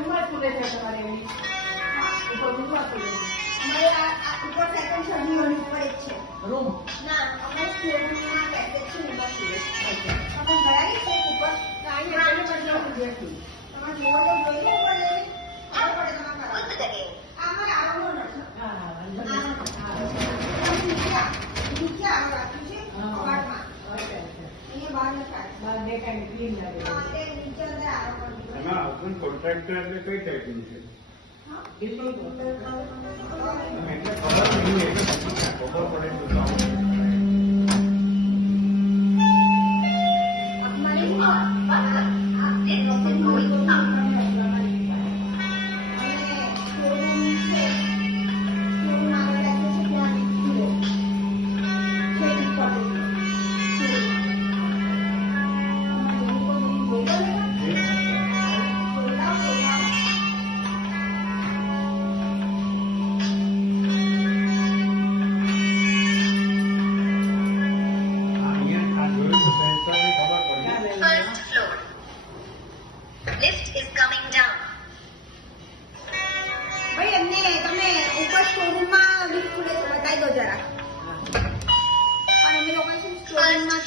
રૂમમાં ખુલે છે તમારે એની ઉપર રૂમમાં ખુલે છે અમારે આ ઉપર સેકન્ડ શનિવારની ઉપર એક છે રૂમ ના અમારે સ્ટોરમાં પેકેજ છે ને બસ તમે ગયા છે ઉપર કાંઈ એટલે પણ જવું જેટલું તમારે જોવો તો જોઈએ ઉપર લેવી ખબર પડે તમારે કરાવી અમારે આવવાનું નથી હા નીચે આવું રાખ્યું છે કબાટમાં અહીંયા બહાર નખાય બાર દેખાય ક્લીન લાગે હા તે નીચે અંદર આવવાનું એમાં આપણને કોન્ટ્રાક્ટર એટલે કઈ ટાઈપનું છે બિલકુલ એટલે ખબર નહીં એટલે ખબર પડે તો સારું. અહીંયા આ જોયું તો સેન્સરની ખબર પડી. First floor. Lift is coming down. ભાઈ એમને તમે ઉપર સ્ટોરૂમમાં લિફ્ટ ખુલે તો બતાવી દો જરા અને અમે લોકો સ્ટોરૂમમાં